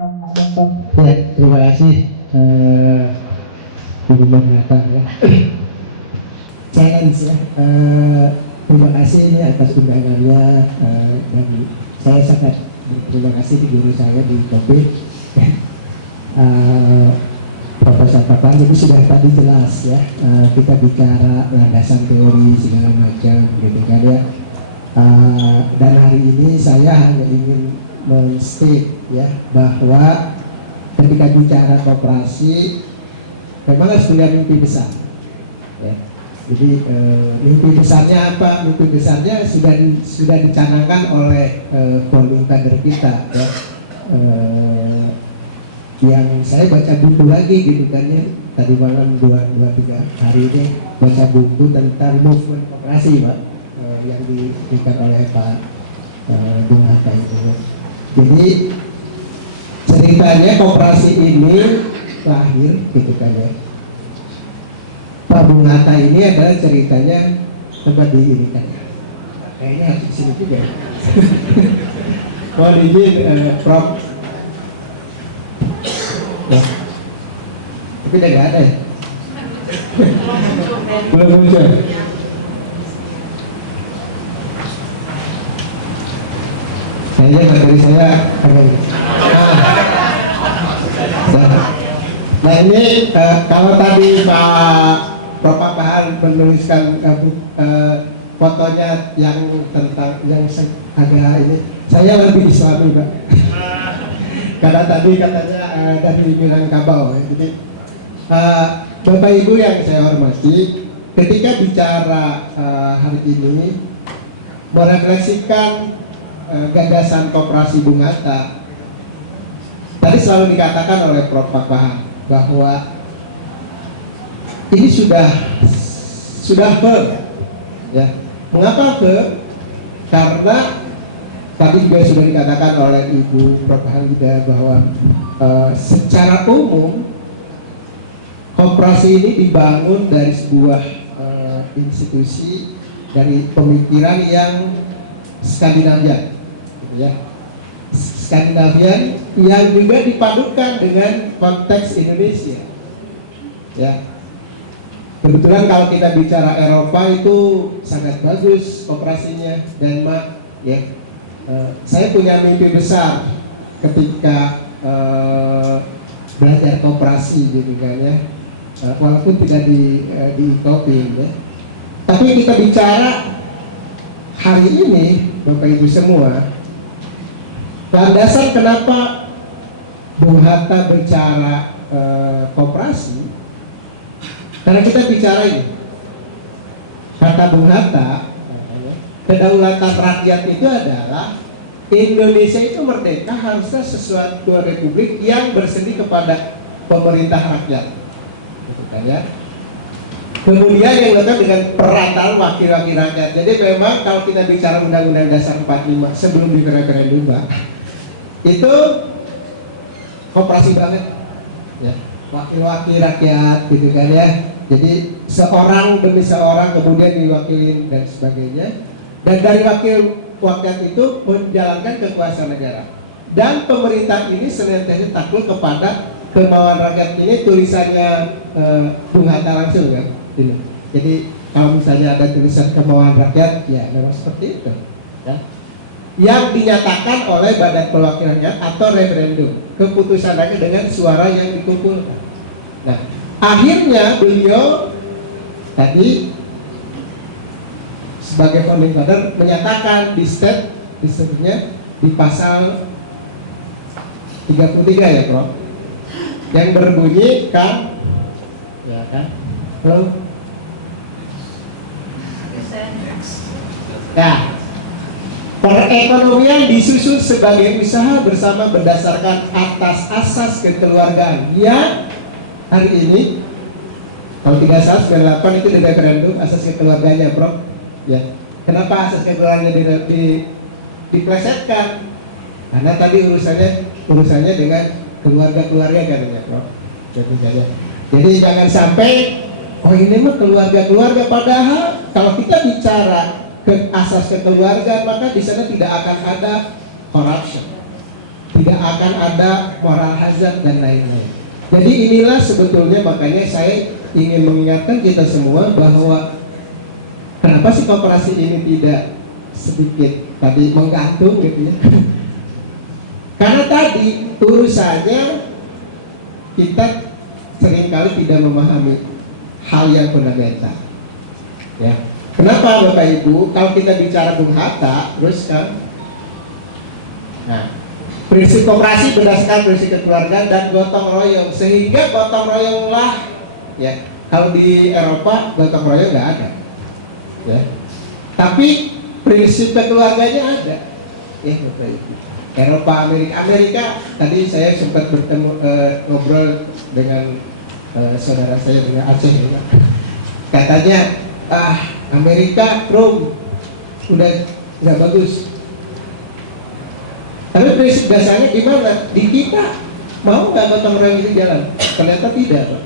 Ya, terima kasih Ibu Bernata ya. Challenge ya. Terima kasih ini atas undangannya dan saya sangat terima kasih di guru saya di Topik Profesor Papan. Jadi sudah tadi jelas ya, kita bicara landasan teori segala macam gitu kan ya. Dan hari ini saya hanya ingin men-state ya bahwa ketika bicara koperasi memang harus punya mimpi besar ya. Jadi mimpi besarnya apa? Mimpi besarnya sudah dicanangkan oleh founding father kita ya. Yang saya baca buku lagi gitu kan ya, tadi malam 2-3 hari ini baca buku tentang movement koperasi Pak, yang diberikan oleh Pak Bung Hatta itu. Jadi ceritanya koperasi ini lahir gitu kan ya. Pak Bung Hatta ini adalah ceritanya tempat di ini kan ya. Kayaknya harus di sini juga. Mohon izin Prof. Ya. Tapi udah nggak ada ya? Belum muncul. Kayaknya materi saya nah ini kalau tadi Pak Prof. Pahan menuliskan fotonya yang tentang yang agak ini, saya lebih Islami Pak. Karena tadi katanya dari Minangkabau ya. Jadi Bapak Ibu yang saya hormati, ketika bicara hari ini merefleksikan gagasan koperasi Bung Hatta, tadi selalu dikatakan oleh Prof. Pahan bahwa ini sudah firm ya. Mengapa firm? Karena tadi juga sudah dikatakan oleh Ibu Prof. Pahan juga bahwa secara umum koperasi ini dibangun dari sebuah institusi, dari pemikiran yang Skandinavian ya. Skandinavian yang juga dipadukan dengan konteks Indonesia ya. Kebetulan kalau kita bicara Eropa itu sangat bagus koperasinya, Denmark ya. Saya punya mimpi besar ketika belajar koperasi gitu kan ya, walaupun tidak di copy ya. Tapi kita bicara hari ini Bapak Ibu semua, landasan kenapa Bung Hatta bicara koperasi, karena kita bicara ini kata Bung Hatta, kedaulatan rakyat itu adalah Indonesia itu merdeka harusnya sesuatu republik yang bersendi kepada pemerintah rakyat gitu kan ya. Kemudian yang dilakukan dengan perataan wakil-wakil rakyat. Jadi memang kalau kita bicara Undang-Undang Dasar 45 sebelum di referendum Pak, itu koperasi banget ya, wakil-wakil rakyat gitu kan ya. Jadi seorang demi seorang kemudian diwakilin dan sebagainya. Dan dari wakil rakyat itu menjalankan kekuasaan negara. Dan pemerintah ini senantiasa takluk kepada kemauan rakyat. Ini tulisannya Bung Hatta langsung kan. Jadi kalau misalnya ada tulisan kemauan rakyat, ya memang seperti itu ya. Yang dinyatakan oleh Badan Perwakilan Rakyat atau referendum, keputusan rakyat dengan suara yang dikumpulkan. Nah, akhirnya beliau tadi sebagai founding father menyatakan di statementnya di pasal 33 ya Prof, yang berbunyi kan ya kan ya, perekonomian disusun sebagai usaha bersama berdasarkan atas asas kekeluargaan yang hari ini kalau 3198 itu di referendum asas kekeluarganya Prof ya. Kenapa asas kekeluargaannya diplesetkan? Karena tadi urusannya dengan keluarga-keluarga katanya Prof. Jadi jangan sampai oh ini mah keluarga-keluarga, padahal kalau kita bicara ke asas kekeluargaan maka di sana tidak akan ada corruption, tidak akan ada moral hazard dan lain-lain. Jadi inilah sebetulnya makanya saya ingin mengingatkan kita semua bahwa kenapa sih koperasi ini tidak sedikit tadi menggantung gitu ya. Karena tadi urusannya kita seringkali tidak memahami hal yang fundamental. Ya. Kenapa Bapak Ibu? Kalau kita bicara Bung Hatta, terus kan, nah, prinsip koperasi berdasarkan prinsip kekeluargaan dan gotong royong, sehingga gotong royonglah, ya. Kalau di Eropa gotong royong nggak ada, ya. Tapi prinsip kekeluarganya ada, ya Bapak Ibu. Eropa, Amerika tadi saya sempat bertemu ngobrol dengan saudara saya dengan Aceh, ya. Katanya Amerika Trump udah nggak bagus. Tapi prinsip dasarnya gimana? Di kita mau nggak gotong royong itu jalan? Ternyata tidak, Pak.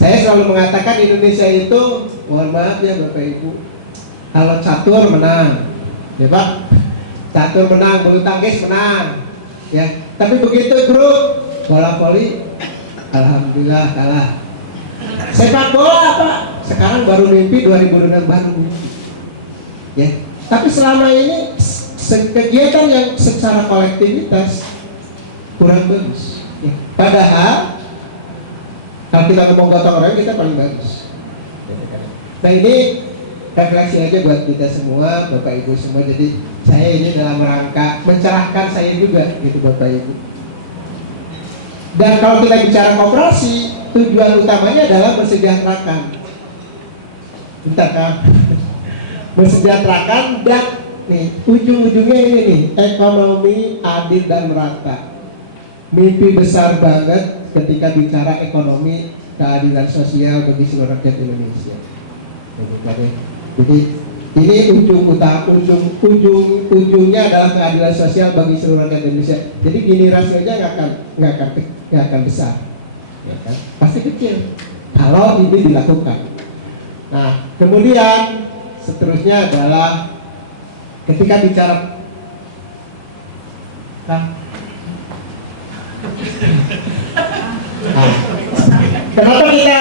Saya selalu mengatakan Indonesia itu, mohon maaf ya Bapak Ibu, kalau catur menang, ya Pak. Catur menang, bulu tangkis menang, ya. Tapi begitu grup bola voli, alhamdulillah kalah. Sepak bola Pak, sekarang baru mimpi 2006 baru mimpi, ya. Tapi selama ini kegiatan yang secara kolektivitas kurang bagus, ya. Padahal kalau kita ngomong gotong royong kita paling bagus. Nah ini refleksi aja buat kita semua, Bapak Ibu semua. Jadi saya ini dalam rangka mencerahkan saya juga, gitu Bapak Ibu. Dan kalau kita bicara koperasi, tujuan utamanya adalah mensejahterakan. Bentar Kak. Mensejahterakan dan nih ujung-ujungnya ini nih, ekonomi adil dan merata. Mimpi besar banget ketika bicara ekonomi keadilan sosial bagi seluruh rakyat Indonesia. Jadi ini ujungnya adalah keadilan sosial bagi seluruh rakyat Indonesia. Jadi gini rasionya nggak akan besar, ya kan? Pasti kecil kalau ini dilakukan. Nah kemudian seterusnya adalah ketika bicara kenapa kita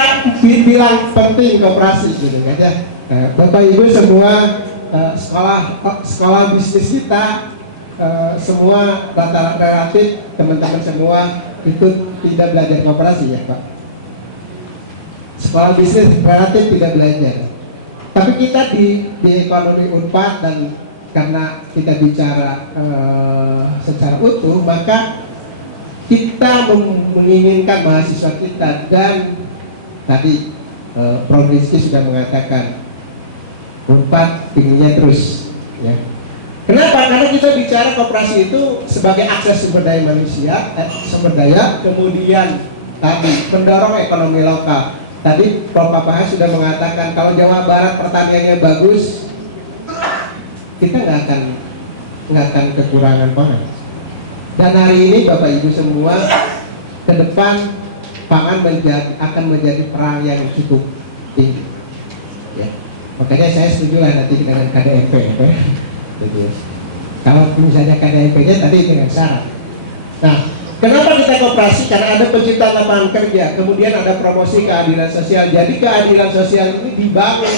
bilang penting koperasi gitu kan ya? Bapak Ibu semua sekolah bisnis kita semua rata-rata relatif teman-teman semua itu tidak belajar koperasi ya Pak. Sekolah bisnis relatif tidak belajar. Tapi kita di ekonomi Unpad dan karena kita bicara secara utuh, maka kita menginginkan mahasiswa kita dan tadi Prof. Rizky sudah mengatakan Unpad inginnya terus, ya. Kenapa? Karena kita bicara koperasi itu sebagai akses sumber daya manusia, sumber daya, kemudian tadi mendorong ekonomi lokal. Tadi Prof. Papahas sudah mengatakan kalau Jawa Barat pertaniannya bagus, kita nggak akan kekurangan pangan. Dan hari ini Bapak Ibu semua, ke depan pangan akan menjadi perang yang cukup tinggi, ya. Makanya saya setuju lah nanti dengan KDRP, ya. Jadi, kalau misalnya KDRP-nya tadi dengan syarat. Nah, kenapa kita koperasi? Karena ada penciptaan lapangan kerja, kemudian ada promosi keadilan sosial. Jadi keadilan sosial ini dibangun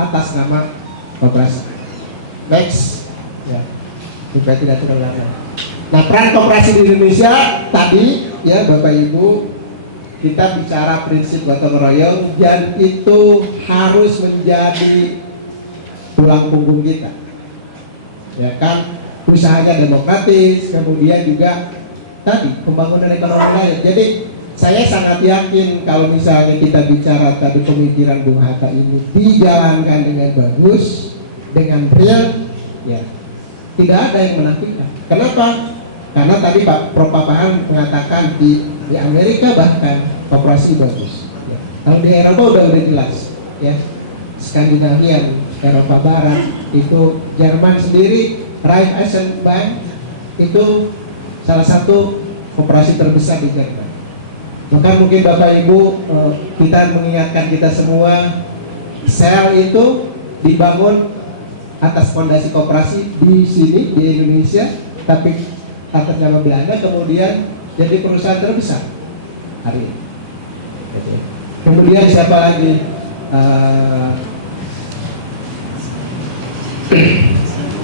atas nama koperasi. Next, ya, supaya tidak terlalu lama. Nah, peran koperasi di Indonesia tadi, ya Bapak Ibu, kita bicara prinsip gotong royong dan itu harus menjadi tulang punggung kita, ya kan? Usahanya demokratis, kemudian juga tadi pembangunan ekonomi lain. Jadi saya sangat yakin kalau misalnya kita bicara tadi pemikiran Bung Hatta ini dijalankan dengan bagus, dengan real, ya tidak ada yang menafikan. Kenapa? Karena tadi Pak Prof. Papahas mengatakan di Amerika bahkan koperasi bagus, ya. Kalau di Eropa udah jelas, ya. Skandinavia, Eropa Barat, itu Jerman sendiri, Raiffeisen Bank itu salah satu koperasi terbesar di Jerman. Maka mungkin Bapak Ibu kita mengingatkan kita semua, sel itu dibangun atas fondasi koperasi di sini di Indonesia, tapi atas nama Belanda, kemudian jadi perusahaan terbesar hari ini. Kemudian siapa lagi?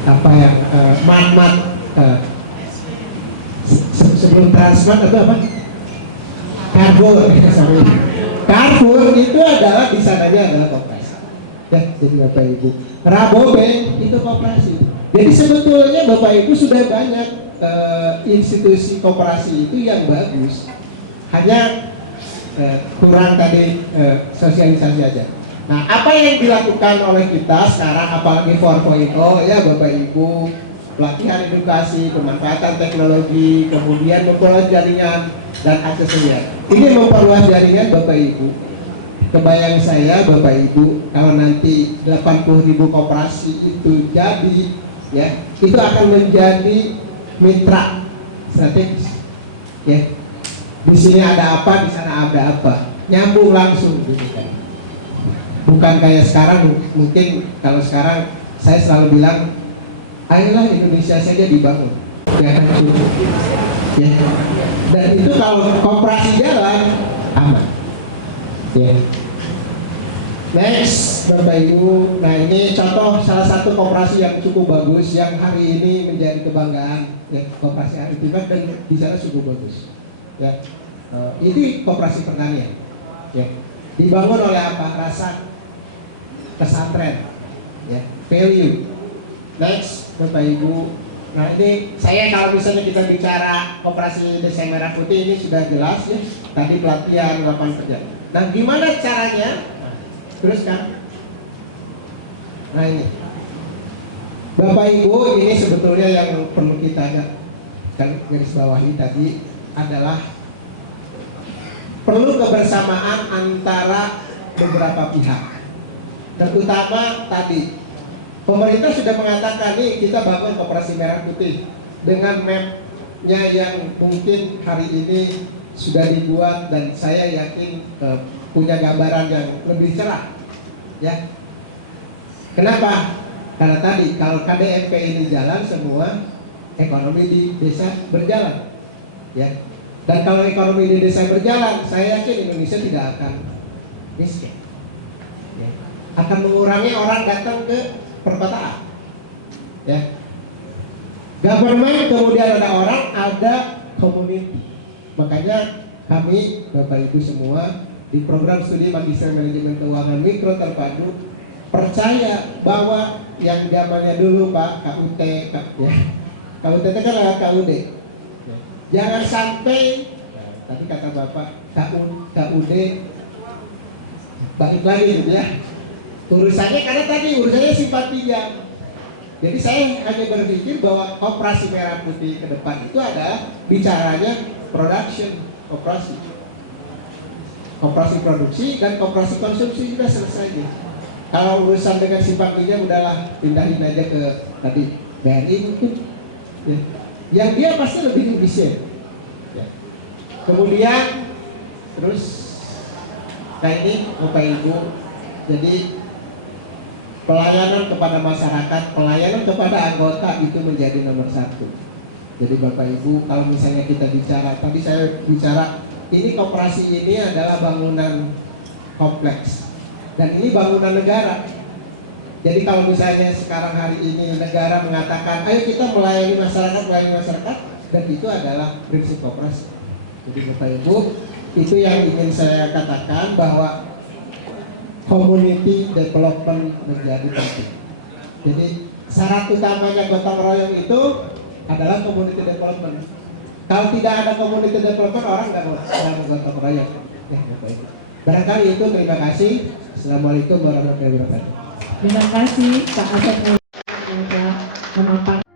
Apa yang Matmat, sebelum Transmart itu apa? Carrefour. Carrefour itu adalah di sananya adalah koperasi. Ya, jadi Bapak Ibu. Rabobank itu koperasi. Jadi sebetulnya Bapak Ibu sudah banyak institusi koperasi itu yang bagus. Hanya kurang tadi sosialisasi aja. Nah, apa yang dilakukan oleh kita sekarang, apalagi 4.0 ya Bapak Ibu, pelatihan edukasi, pemanfaatan teknologi, kemudian memperluas jaringan dan aksesnya. Ini memperluas jaringan Bapak Ibu. Kebayang saya Bapak Ibu, kalau nanti 80.000 koperasi itu jadi, ya, itu akan menjadi mitra strategis. Ya. Di sini ada apa, di sana ada apa, nyambung langsung gitu kan. Bukan kayak sekarang, mungkin kalau sekarang saya selalu bilang, ayolah Indonesia saja dibangun, ya kan cukup. Ya. Dan itu kalau koperasi jalan aman. Ya. Next, Bapak Ibu, nah ini contoh salah satu koperasi yang cukup bagus yang hari ini menjadi kebanggaan, ya, koperasi Arifat dan di sana cukup bagus. Ya, ini koperasi pertanian. Ya. Dibangun oleh apa? Rasa pesantren, ya, value. Next, Bapak Ibu. Nah ini saya kalau misalnya kita bicara koperasi Desa Merah Putih ini sudah jelas ya. Tadi pelatihan, lapangan kerja. Nah gimana caranya? Teruskan. Nah ini, Bapak Ibu, ini sebetulnya yang perlu kita garis bawahi tadi adalah perlu kebersamaan antara beberapa pihak. Terutama tadi pemerintah sudah mengatakan nih kita bangun koperasi Merah Putih dengan mapnya yang mungkin hari ini sudah dibuat dan saya yakin punya gambaran yang lebih cerah. Ya. Kenapa? Karena tadi kalau KDMP ini jalan semua ekonomi di desa berjalan. Ya. Dan kalau ekonomi di desa berjalan, saya yakin Indonesia tidak akan miskin. Ya. Akan mengurangi orang datang ke perkotaan. Ya. Government, kemudian ada orang, ada community. Makanya kami, Bapak Ibu semua, di program studi Magister Manajemen Keuangan Mikro Terpadu percaya bahwa yang zamannya dulu Pak KUT, ya, KUT itu kan adalah KUD. Jangan sampai tadi kata Bapak KUD balik lagi gitu ya. Urusannya karena tadi urusannya simpan pinjam. Jadi saya hanya berpikir bahwa koperasi Merah Putih ke depan itu adalah bicaranya production, koperasi produksi dan koperasi konsumsi sudah selesai. Kalau urusan dengan simpan pinjam udahlah pindahin aja ke tadi BRI mungkin. Ya. Yang dia pasti lebih efisien. Ya. Kemudian terus kayak ini Bapak Ibu, jadi pelayanan kepada masyarakat, pelayanan kepada anggota itu menjadi nomor satu. Jadi Bapak Ibu, kalau misalnya kita bicara, tadi saya bicara ini koperasi ini adalah bangunan kompleks dan ini bangunan negara. Jadi kalau misalnya sekarang hari ini negara mengatakan ayo kita melayani masyarakat, dan itu adalah prinsip koperasi. Jadi Bapak Ibu, itu yang ingin saya katakan bahwa community development menjadi penting. Jadi syarat utamanya gotong royong itu adalah community development. Kalau tidak ada community development, orang nggak mau gotong royong. Ya, Bapak Ibu. Barangkali itu, terima kasih. Assalamualaikum warahmatullahi wabarakatuh. Terima kasih Pak Asep yang telah memaparkan.